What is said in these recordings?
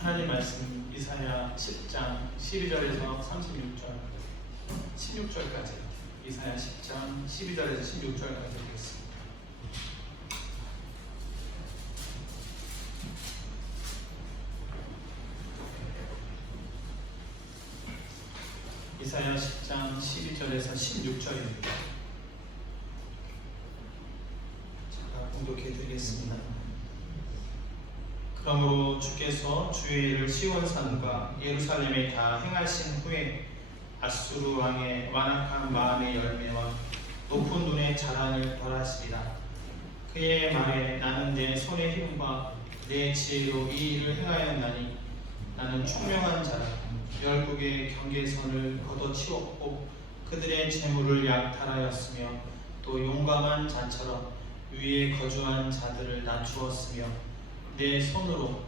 하나님 말씀 이사야 10장 12절에서 16절까지 이사야 10장 12절에서 16절까지 되겠습니다. 이사야 10장 12절에서 16절입니다. 제가 공독해 드리겠습니다. 그러므로 주께서 주의 일을 시온산과 예루살렘에 다 행하신 후에 아수르 왕의 완악한 마음의 열매와 높은 눈의 자랑을 벌하시리라. 그의 말에 나는 내 손의 힘과 내 지혜로 이 일을 행하였나니 나는 총명한 자라. 열국의 경계선을 걷어치웠고 그들의 재물을 약탈하였으며 또 용감한 자처럼 위에 거주한 자들을 낮추었으며 내 손으로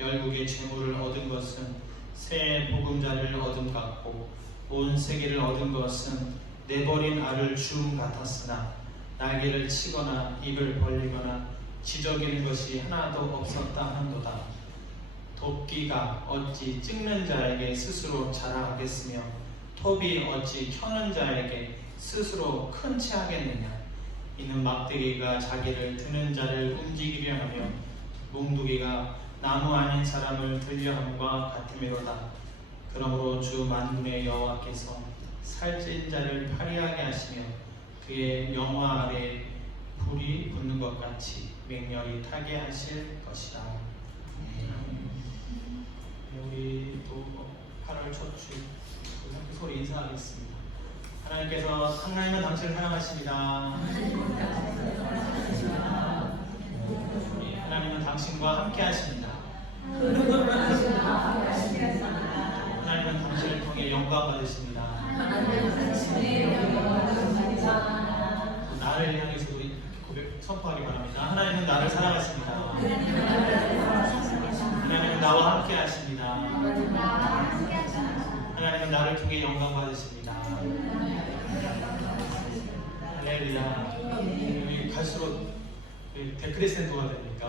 열국의 재물을 얻은 것은 새 보금자리를 얻음 같고 온 세계를 얻은 것은 내버린 알을 주움 같았으나 날개를 치거나 입을 벌리거나 지저귀는 것이 하나도 없었다 한도다. 도끼가 어찌 찍는 자에게 스스로 자랑하겠으며 톱이 어찌 켜는 자에게 스스로 큰 체 하겠느냐. 이는 막대기가 자기를 드는 자를 움직이려 하며 몽둥이가 나무 아닌 사람을 들려함과 같음이로다. 그러므로 주 만군의 여호와께서 살찐 자를 파리하게 하시며 그의 영화 아래 불이 붙는 것 같이 맹렬히 타게 하실 것이다. 우리 또 8월 첫 주 소리 인사하겠습니다. 하나님은 당신을 사랑하십니다. 하나님은 당신과 함께 하십니다. 하나님은 당신을 통해 영광 받으십니다. 나를 향해서 우리 고백 선포하기 바랍니다. 하나님은 나를 사랑하십니다. 하나님은 나와 함께 하십니다. 하나님은 나를 통해 영광 받으십니다. 할렐루야. 우리 갈수록 데크리센터가 되니까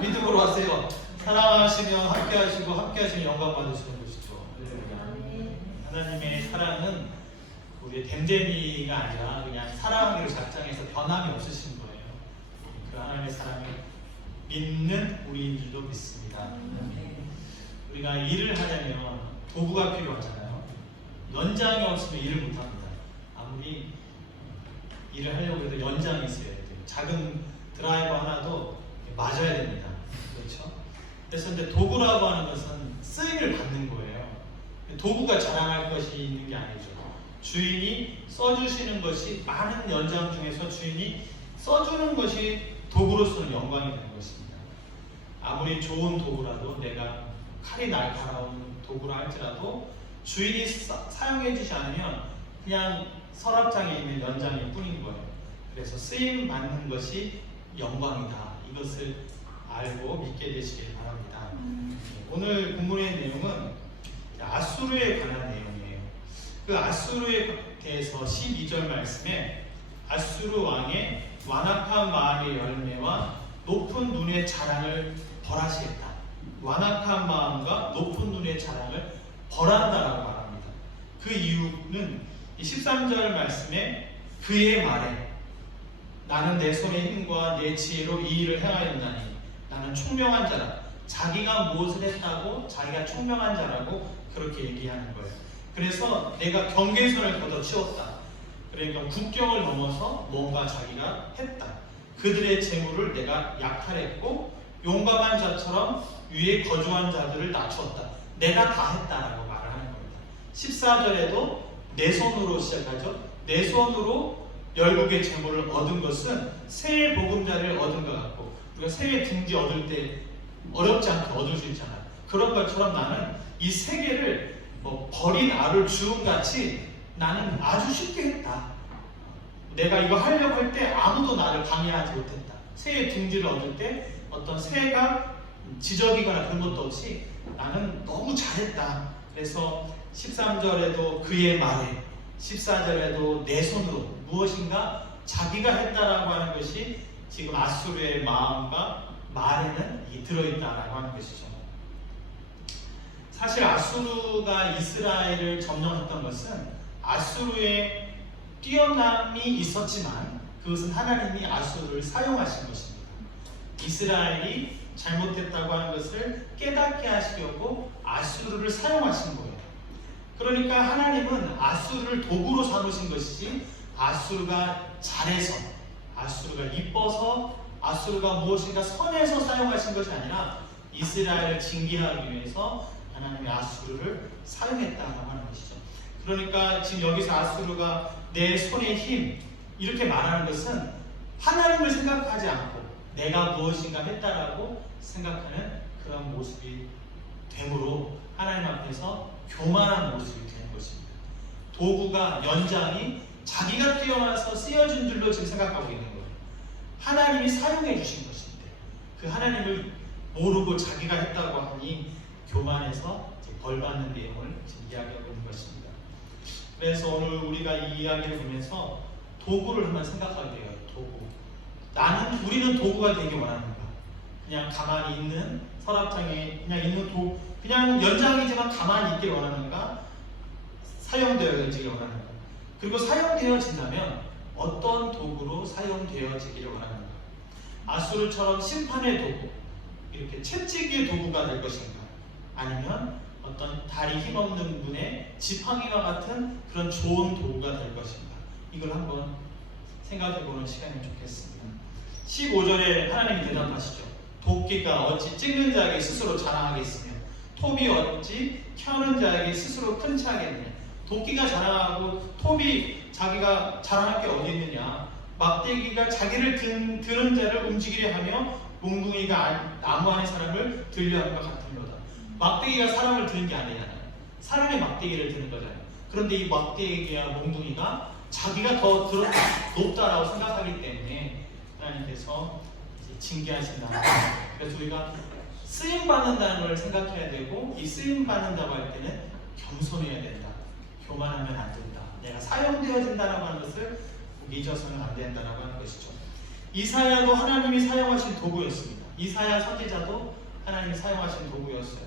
믿음으로 하세요. 사랑하시며 함께하시고 함께하시면 영광 받으시는 것이죠. 하나님의 사랑은 우리의 댐댐이가 아니라 그냥 사랑하기로 작정해서 변함이 없으신 거예요. 그 하나님의 사랑을 믿는 우리인 줄도 믿습니다. 우리가 일을 하려면 도구가 필요하잖아요. 연장이 없으면 일을 못합니다. 아무리 일을 하려고 해도 연장이 있어야 돼요. 작은 드라이버 하나도 맞아야 됩니다. 그렇죠? 그래서 이제 도구라고 하는 것은 쓰임을 받는 거예요. 도구가 자랑할 것이 있는 게 아니죠. 주인이 써주시는 것이 많은 연장 중에서 주인이 써주는 것이 도구로서는 영광이 되는 것입니다. 아무리 좋은 도구라도 내가 칼이 날카로운 도구라 할지라도 주인이 사용해 주지 않으면 그냥 서랍장에 있는 연장일 뿐인 거예요. 그래서 쓰임 받는 것이 영광이다. 이것을 알고 믿게 되시길 바랍니다. 오늘 본문의 내용은 아수르에 관한 내용이에요. 그 아수르에 대해서 12절 말씀에 아수르 왕의 완악한 마음의 열매와 높은 눈의 자랑을 벌하시겠다. 완악한 마음과 높은 눈의 자랑을 벌한다라고 말합니다. 그 이유는 13절 말씀에 그의 말에 나는 내 손의 힘과 내 지혜로 이 일을 행하였나니 나는 총명한 자라. 자기가 무엇을 했다고 자기가 총명한 자라고 그렇게 얘기하는 거예요. 그래서 내가 경계선을 걷어치웠다. 그러니까 국경을 넘어서 뭔가 자기가 했다. 그들의 재물을 내가 약탈했고 용감한 자처럼 위에 거주한 자들을 낮추었다. 내가 다 했다라고 말을 하는 겁니다. 14절에도 내 손으로 시작하죠. 내 손으로 열국의 재물을 얻은 것은 새의 보금자리를 얻은 것 같고 우리가 새의 둥지 얻을 때 어렵지 않게 얻을 수 있잖아요. 그런 것처럼 나는 이 세계를 버린 알을 주음같이 나는 아주 쉽게 했다. 내가 이거 하려고 할 때 아무도 나를 방해하지 못했다. 새의 둥지를 얻을 때 어떤 새가 지저귀거나 그런 것도 없이 나는 너무 잘했다. 그래서 13절에도 그의 말에 14절에도 내 손으로 무엇인가 자기가 했다라고 하는 것이 지금 아수르의 마음과 말에는 들어있다라고 하는 것이죠. 사실 아수르가 이스라엘을 점령했던 것은 아수르의 뛰어남이 있었지만 그것은 하나님이 아수르를 사용하신 것입니다. 이스라엘이 잘못했다고 하는 것을 깨닫게 하시려고 아수르를 사용하신 거예요. 그러니까 하나님은 아수르를 도구로 삼으신 것이지 아수르가 잘해서, 아수르가 이뻐서, 아수르가 무엇인가 선해서 사용하신 것이 아니라 이스라엘을 징계하기 위해서 하나님이 아수르를 사용했다고 하는 것이죠. 그러니까 지금 여기서 아수르가 내 손의 힘 이렇게 말하는 것은 하나님을 생각하지 않고 내가 무엇인가 했다라고 생각하는 그런 모습이 되므로 하나님 앞에서 교만한 모습이 되는 것입니다. 도구가, 연장이 자기가 뛰어나서 쓰여진 줄로 지금 생각하고 있는 거예요. 하나님이 사용해 주신 것인데 그 하나님을 모르고 자기가 했다고 하니 교만해서 벌받는 내용을 지금 이야기하고 있는 것입니다. 그래서 오늘 우리가 이 이야기를 보면서 도구를 한번 생각하게 돼요. 도구. 우리는 도구가 되기 원하는가? 그냥 가만히 있는 서랍장에 그냥 있는 그냥 연장이지만 가만히 있길 원하는가? 사용되어지길 원하는가? 그리고 사용되어진다면 어떤 도구로 사용되어지기를 원하는가? 아수르처럼 심판의 도구, 이렇게 채찍의 도구가 될 것인가? 아니면 어떤 다리 힘없는 분의 지팡이와 같은 그런 좋은 도구가 될 것인가? 이걸 한번 생각해보는 시간이 좋겠습니다. 15절에 하나님이 대답하시죠. 도끼가 어찌 찍는 자에게 스스로 자랑하겠으며 톱이 어찌 켜는 자에게 스스로 큰 차하겠느냐. 도끼가 자랑하고 톱이 자기가 자랑할 게 어디 있느냐. 막대기가 자기를 드는 자를 움직이려 하며 몽둥이가 나무 안의 사람을 들려 하는 것 같은 거다. 막대기가 사람을 드는 게 아니잖아요. 사람의 막대기를 드는 거잖아요. 그런데 이 막대기와 몽둥이가 자기가 더 높다라고 생각하기 때문에 하나님께서 징계하신다. 그래서 우리가 쓰임받는다는 걸 생각해야 되고, 이 쓰임받는다고 할 때는 겸손해야 된다. 교만하면 안 된다. 내가 사용되어진다라고 하는 것을 잊어서는 안 된다라고 하는 것이죠. 이사야도 하나님이 사용하신 도구였습니다. 이사야 선지자도 하나님이 사용하신 도구였어요.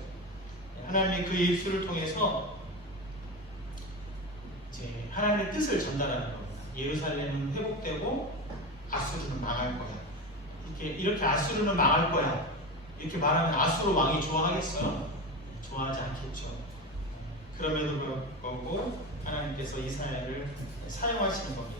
하나님이 그의 입술을 통해서 이제 하나님의 뜻을 전달하는 겁니다. 예루살렘은 회복되고 아수르는 망할 거야. 이렇게 아수르는 망할 거야. 이렇게 말하면 아수르 왕이 좋아하겠어요? 좋아하지 않겠죠. 그럼에도 불구하고 하나님께서 이사야를 사용하시는 겁니다.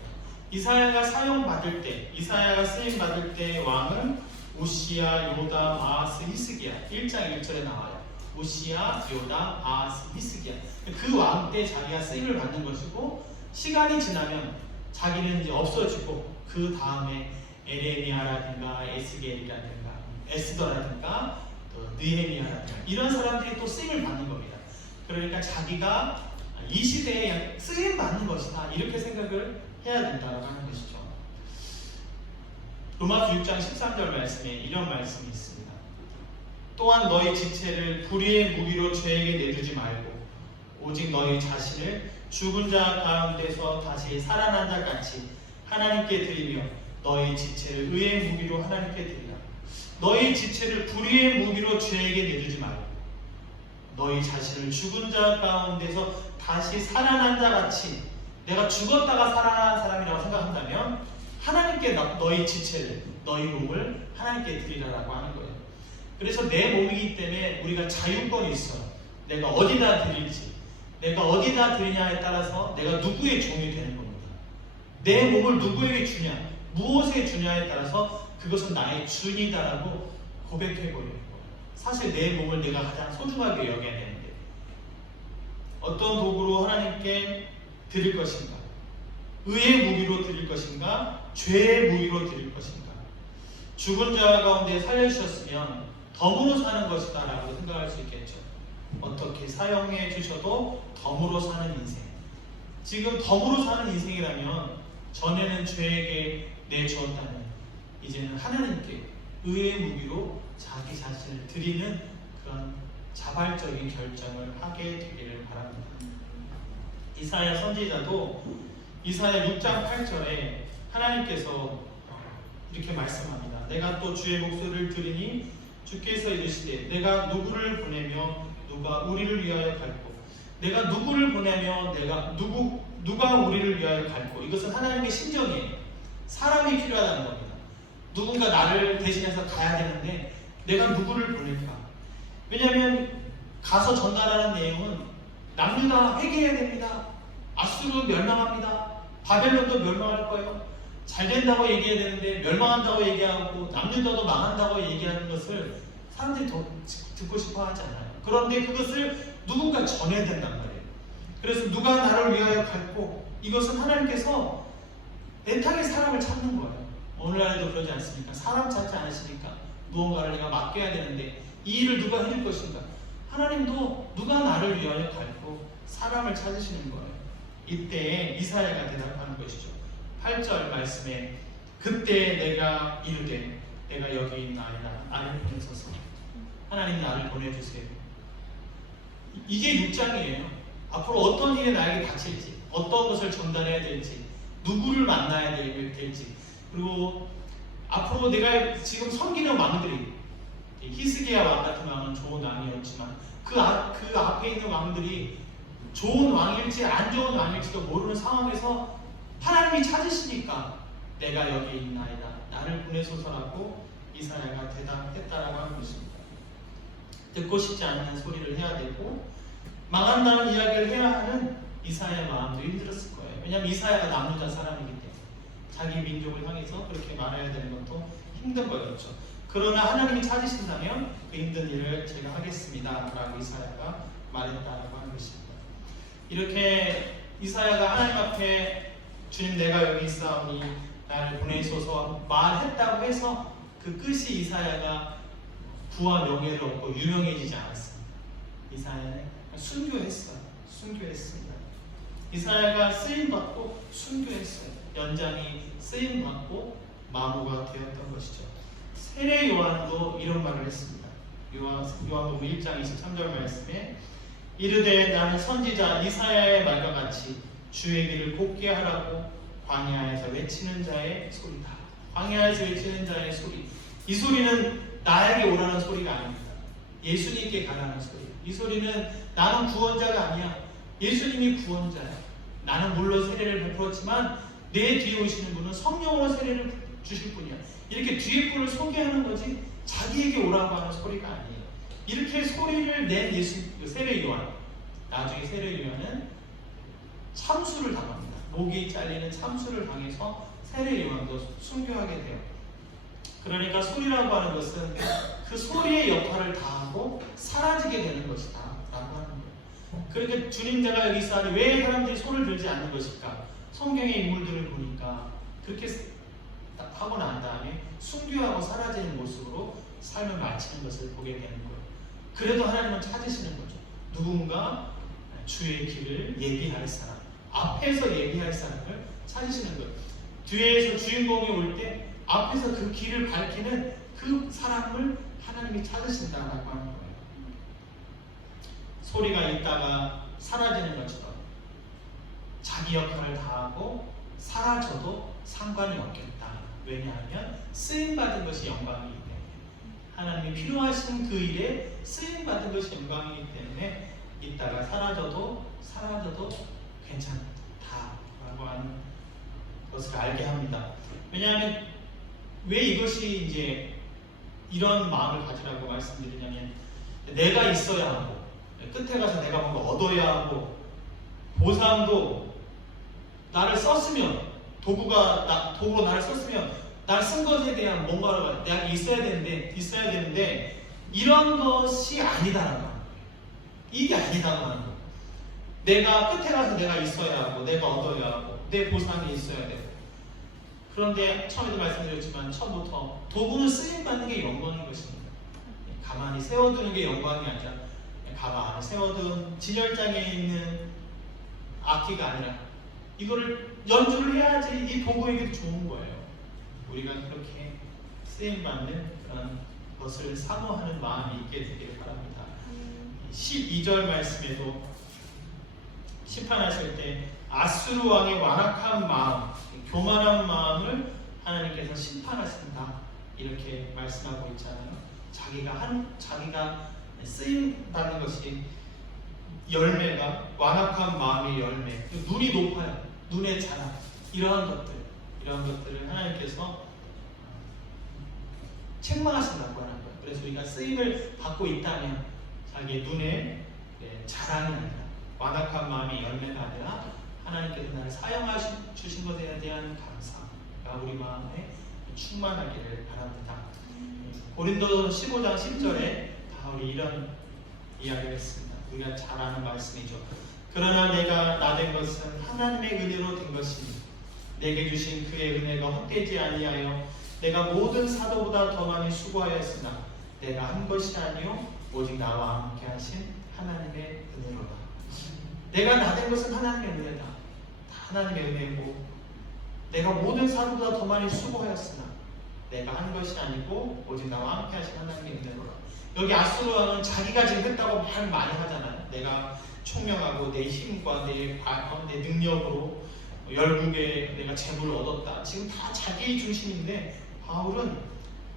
이사야가 사용받을 때, 이사야가 쓰임받을 때 왕은 우시야, 요담, 아하스, 히스기야. 1장 1절에 나와요. 우시야, 요담, 아하스, 히스기야. 그 왕 때 자기가 쓰임을 받는 것이고, 시간이 지나면 자기는 이제 없어지고, 그 다음에 에레미야라든가 에스겔이라든가 에스더라든가 또 느헤미야라든가 이런 사람들이 또 쓰임을 받는 겁니다. 그러니까 자기가 이 시대에 쓰임 받는 것이다, 이렇게 생각을 해야 된다고 하는 것이죠. 로마서 6장 13절 말씀에 이런 말씀이 있습니다. 또한 너희 지체를 불의의 무기로 죄에게 내주지 말고 오직 너희 자신을 죽은 자 가운데서 다시 살아난 자 같이 하나님께 드리며 너희 지체를 의의 무기로 하나님께 드리라. 너희 지체를 불의의 무기로 죄에게 내주지 말고 너희 자신을 죽은 자 가운데서 다시 살아난 자 같이, 내가 죽었다가 살아난 사람이라고 생각한다면 하나님께 너희 지체를, 너희 몸을 하나님께 드리라라고 하는 거예요. 그래서 내 몸이기 때문에 우리가 자유권이 있어요. 내가 어디다 드릴지, 내가 어디다 드리냐에 따라서 내가 누구의 종이 되는 겁니다. 내 몸을 누구에게 주냐, 무엇에 주냐에 따라서 그것은 나의 주인이다라고 고백해버리는 거예요. 사실 내 몸을 내가 가장 소중하게 여겨야 되는데 어떤 도구로 하나님께 드릴 것인가? 의의 무기로 드릴 것인가? 죄의 무기로 드릴 것인가? 죽은 자 가운데 살려주셨으면 덤으로 사는 것이다 라고 생각할 수 있겠죠. 어떻게 사용해 주셔도 덤으로 사는 인생, 지금 덤으로 사는 인생이라면 전에는 죄에게 내주었다면 이제는 하나님께 의의 무기로 자기 자신을 드리는 그런 자발적인 결정을 하게 되기를 바랍니다. 이사야 선지자도 이사야 6장 8절에 하나님께서 이렇게 말씀합니다. 내가 또 주의 목소리를 들으니 주께서 이르시되 내가 누구를 보내며 누가 우리를 위하여 갈고, 내가 누구를 보내며 누가 우리를 위하여 갈고, 이것은 하나님의 심정이에요. 사람이 필요하다는 겁니다. 누군가 나를 대신해서 가야 되는데 내가 누구를 보낼까? 왜냐하면 가서 전달하는 내용은 남유다 회개해야 됩니다. 아수르 멸망합니다. 바벨론도 멸망할 거예요. 잘 된다고 얘기해야 되는데 멸망한다고 얘기하고 남유다도 망한다고 얘기하는 것을 사람들이 더 듣고 싶어 하지 않아요. 그런데 그것을 누군가 전해야 된단 말이에요. 그래서 누가 나를 위하여 갈고, 이것은 하나님께서 애타게 사람을 찾는 거예요. 오늘날에도 그러지 않습니까? 사람 찾지 않으시니까 무언가를 내가 맡겨야 되는데 이 일을 누가 해줄 것인가? 하나님도 누가 나를 위하여 갈고 사람을 찾으시는 거예요. 이때 이사야가 대답하는 것이죠. 8절 말씀에 그때 내가 이르되 내가 여기 있나이다. 나를 보내소서. 하나님 나를 보내주세요. 이게 6장이에요. 앞으로 어떤 일이 나에게 닥칠지, 어떤 것을 전달해야 될지, 누구를 만나야 될지, 그리고 앞으로 내가 지금 섬기는 왕들이, 히스기야 왕 같은 왕은 좋은 왕이었지만 그 앞에 있는 왕들이 좋은 왕일지 안 좋은 왕일지도 모르는 상황에서 하나님이 찾으시니까 내가 여기 있나이다. 나를 보내소서라고 이사야가 대답했다라고 하는 것입니다. 듣고 싶지 않는 소리를 해야 되고 망한다는 이야기를 해야 하는 이사야의 마음도 힘들었을 거예요. 왜냐하면 이사야가 남유다 사람이기 때문에 자기 민족을 향해서 그렇게 말해야 되는 것도 힘든 거였죠. 그러나 하나님이 찾으신다면 그 힘든 일을 제가 하겠습니다 라고 이사야가 말했다라고 하는 것입니다. 이렇게 이사야가 하나님 앞에 주님 내가 여기 있사오니 나를 보내소서 말했다고 해서 그 끝이 이사야가 부와 명예를 얻고 유명해지지 않았습니다. 이사야는 순교했습니다. 이사야가 쓰임받고 순교했어요. 연장이 쓰임받고 마무가 되었던 것이죠. 세례 요한도 이런 말을 했습니다. 요한복음 1장 23절 말씀에 이르되 나는 선지자 이사야의 말과 같이 주의 길을 곱게 하라고 광야에서 외치는 자의 소리다. 광야에서 외치는 자의 소리. 이 소리는 나에게 오라는 소리가 아닙니다. 예수님께 가라는 소리. 이 소리는 나는 구원자가 아니야. 예수님이 구원자야. 나는 물론 세례를 베풀었지만 내 뒤에 오시는 분은 성령으로 세례를 주실 분이야. 이렇게 뒤에 분을 소개하는 거지 자기에게 오라고 하는 소리가 아니에요. 이렇게 소리를 낸 세례 요한, 나중에 세례 요한은 참수를 당합니다. 목이 잘리는 참수를 당해서 세례 요한도 순교하게 돼요. 그러니까 소리라고 하는 것은 그 소리의 역할을 다하고 사라지게 되는 것이다 라고 하는 거예요. 그러니까 주님 내가 여기 있사오니 왜 사람들이 손을 들지 않는 것일까? 성경의 인물들을 보니까 그렇게 하고 난 다음에 순교하고 사라지는 모습으로 삶을 마치는 것을 보게 되는 거예요. 그래도 하나님은 찾으시는 거죠. 누군가 주의 길을 예비할 사람, 앞에서 예비할 사람을 찾으시는 거예요. 뒤에서 주인공이 올 때 앞에서 그 길을 밝히는 그 사람을 하나님이 찾으신다라고 하는 거예요. 소리가 있다가 사라지는 것처럼 자기 역할을 다하고 사라져도 상관이 없겠다. 왜냐하면 쓰임받은 것이 영광이기 때문에, 하나님이 필요하신 그 일에 쓰임받은 것이 영광이기 때문에 있다가 사라져도 괜찮다라고 하는 것을 알게 합니다. 왜냐하면 왜 이것이 이제 이런 마음을 가지라고 말씀드리냐면, 내가 있어야 하고 끝에 가서 내가 뭔가 얻어야 하고, 보상도 나를 썼으면 도구로 나를 썼으면 나를 쓴 것에 대한 뭔가가 내가 있어야 되는데 이런 것이 아니다라고 하는 거예요. 이게 아니다라고 하는 거예요. 내가 끝에 가서 내가 있어야 하고 내가 얻어야 하고 내 보상이 있어야 되고. 그런데 처음에도 말씀드렸지만 처음부터 도구는 쓰임받는 게 영광인 것입니다. 가만히 세워두는 게 영광이 아니라 가만히 세워둔 진열장에 있는 악기가 아니라 이거를 연주를 해야지 이 도구에게도 좋은 거예요. 우리가 그렇게 쓰임받는 그런 것을 사모하는 마음이 있게 되기를 바랍니다. 12절 말씀에도 심판하실 때 아수르 왕의 완악한 마음, 교만한 마음을 하나님께서 심판하신다 이렇게 말씀하고 있잖아요. 자기가 쓰임 받는 것이 열매가 완악한 마음의 열매, 눈이 높아요. 눈의 자랑, 이러한 것들을 하나님께서 책망하신다고 하는 거예요. 그래서 우리가 쓰임을 받고 있다면 자기의 눈에 자랑이 아니라, 완악한 마음의 열매가 아니라 하나님께서 나를 사용하신 것에 대한 감사가 우리 마음에 충만하기를 바랍니다. 고린도 15장 10절에 바울이 이런 이야기를 했습니다. 우리가 잘 아는 말씀이죠. 그러나 내가 나된 것은 하나님의 은혜로 된 것이니 내게 주신 그의 은혜가 헛되지 아니하여 내가 모든 사도보다 더 많이 수고하였으나 내가 한 것이 아니요 오직 나와 함께 하신 하나님의 은혜로다. 내가 나된 것은 하나님의 은혜다. 다 하나님의 은혜고, 내가 모든 사도보다 더 많이 수고하였으나 내가 한 것이 아니고 오직 나와 함께 하신 하나님의 은혜로다. 여기 아수르 왕은 자기가 지금 했다고 말 많이 하잖아요. 내가 총명하고 내 힘과 내 능력으로 열국에 내가 재물을 얻었다. 지금 다 자기 중심인데 바울은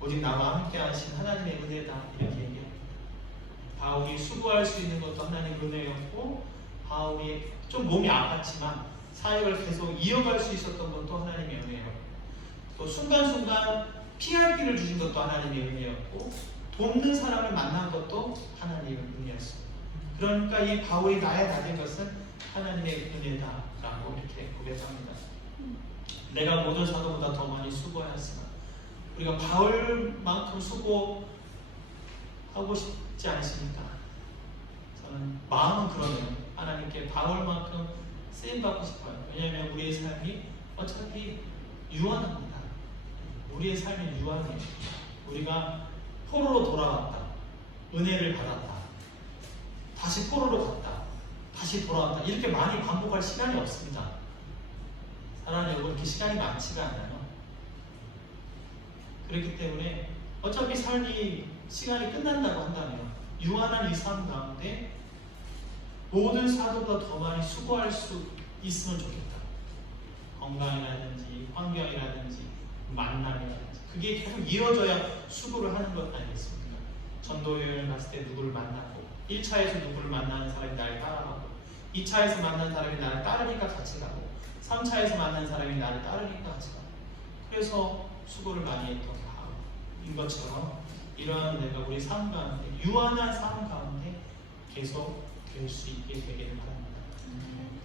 오직 나와 함께 하신 하나님의 은혜다, 이렇게 얘기합니다. 바울이 수고할 수 있는 것도 하나님의 은혜였고, 바울이 좀 몸이 아팠지만 사역을 계속 이어갈 수 있었던 것도 하나님의 은혜였고, 또 순간순간 피할 길을 주신 것도 하나님의 은혜였고, 돕는 사람을 만난 것도 하나님의 은혜였습니다. 그러니까 이 바울이 나의 나된 것은 하나님의 은혜다라고 이렇게 고백합니다. 내가 모든 사도보다 더 많이 수고하였으나, 우리가 바울만큼 수고하고 싶지 않으십니까? 저는 마음은 그러네요. 하나님께 바울만큼 쓰임받고 싶어요. 왜냐하면 우리의 삶이 어차피 유한합니다. 우리의 삶이 유한해요. 우리가 포로로 돌아왔다, 은혜를 받았다, 다시 포로로 갔다, 다시 돌아왔다, 이렇게 많이 반복할 시간이 없습니다. 살아내고 이렇게 시간이 많지가 않아요. 그렇기 때문에 어차피 삶이 시간이 끝난다고 한다면 유한한 이 삶 가운데 모든 사도보다 더 많이 수고할 수 있으면 좋겠다. 건강이라든지 환경이라든지 만남이라든지 그게 계속 이어져야 수고를 하는 것 아니겠습니까? 전도여행을 갔을 때 누구를 만나고, 1차에서 누구를 만나는 사람이 나를 따라가고, 2차에서 만난 사람이 나를 따르니까 같이 가고, 3차에서 만난 사람이 나를 따르니까 같이 가고, 그래서 수고를 많이 했던 인 것처럼 이러한 내가 우리 삶 가운데, 유한한 삶 가운데 계속 될 수 있게 되기를 바랍니다.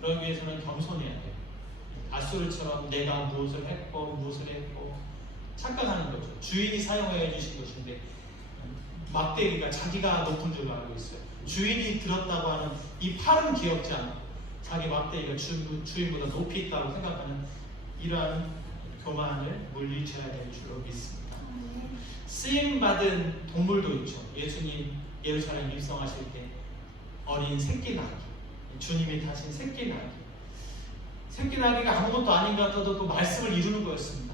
그러기 위해서는 겸손해야 돼요. 아수르처럼 내가 무엇을 했고 착각하는 거죠. 주인이 사용해 주신 것인데 막대기가 자기가 높은 줄 알고 있어요. 주인이 들었다고 하는 이 팔은 귀엽지 않고 자기 막대기가 주인보다 높이 있다고 생각하는 이러한 교만을 물리쳐야 될 줄로 믿습니다. 쓰임받은 동물도 있죠. 예수님 예루살렘 입성하실 때 어린 새끼 나귀, 주님이 타신 새끼 나귀, 새끼 나귀가 아무것도 아닌 것 같아도 또 말씀을 이루는 거였습니다.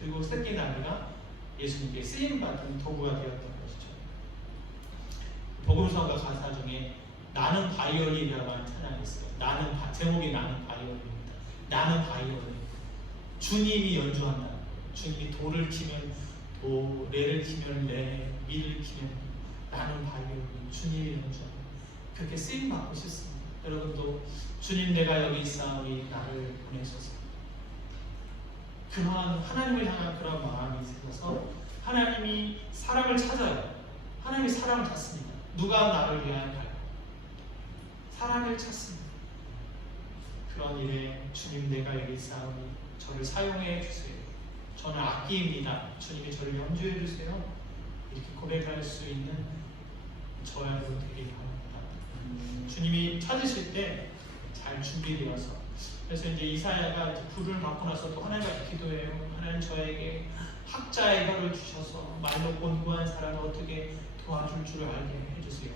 그리고 새끼 나귀가 예수님께 쓰임받은 도구가 되었던 것이죠. 복음성가 가사 중에 나는 바이올린이라고 하는 찬양이 있어요. 제목이 나는 바이올린입니다. 나는 바이올린. 주님이 연주한다. 주님이 도를 치면 도, 레를 치면 레, 미를 치면 나는 바이올린. 주님이 연주한다. 그렇게 쓰임받고 싶습니다. 여러분도 주님 내가 여기 있사오니 나를 보내소서. 그러한 하나님을 향한 그런 마음이 생겨서 하나님이 사람을 찾아요. 하나님이 사람을 찾습니다. 누가 나를 위하여 갈까? 사람을 찾습니다. 그런 일에 주님 내가 여기 있사오니 저를 사용해 주세요. 저는 악기입니다. 주님이 저를 연주해 주세요. 이렇게 고백할 수 있는 저야 되길 바랍니다. 주님이 찾으실 때 잘 준비되어서, 그래서 이제 이사야가 불을 받고 나서 또 하나님께 기도해요. 하나님 저에게 학자의 혀를 주셔서 말로 곤고한 사람을 어떻게 도와줄 줄 알게 해주세요.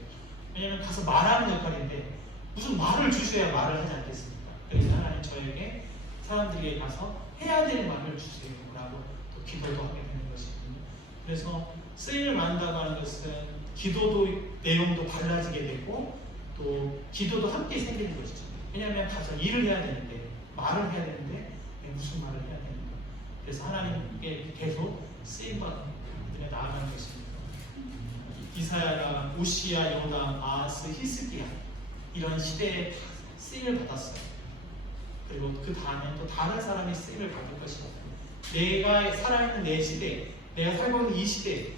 왜냐하면 가서 말하는 역할인데 무슨 말을 주셔야 말을 하지 않겠습니까? 그래서 하나님 저에게 사람들에게 가서 해야 될 말을 주세요 라고 또 기도도 하게 되는 것이거든요. 그래서 쓰임을 받는다고 하는 것은 기도도 내용도 달라지게 되고 또 기도도 함께 생기는 것이죠. 왜냐하면 가서 일을 해야 되는데, 말을 해야 되는데 무슨 말을 해야 되는가. 그래서 하나님께 계속 쓰임받는 일에 나아가는 것입니다. 이사야가 우시야, 요담, 아하스, 히스기야 이런 시대에 쓰임을 받았어요. 그리고 그 다음에 또 다른 사람이 쓰임을 받을 것이다. 내가 살아있는 내 시대, 내가 살고 있는 이 시대에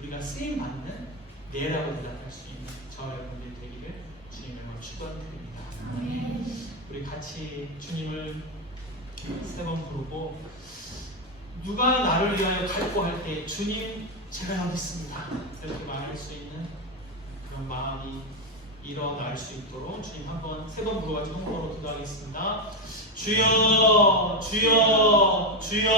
우리가 쓰임 받는 내라고 대답할 수 있는 저와 여러분들이 되기를 주님을 축원드립니다. 우리 같이 주님을 3번 부르고, 누가 나를 위하여 갈구할 때 주님 제가 여기 있습니다 이렇게 말할 수 있는 그런 마음이 일어날 수 있도록 주님 한번 3번 부르고 같이 한번으로 기도하겠습니다. 주여 주여 주여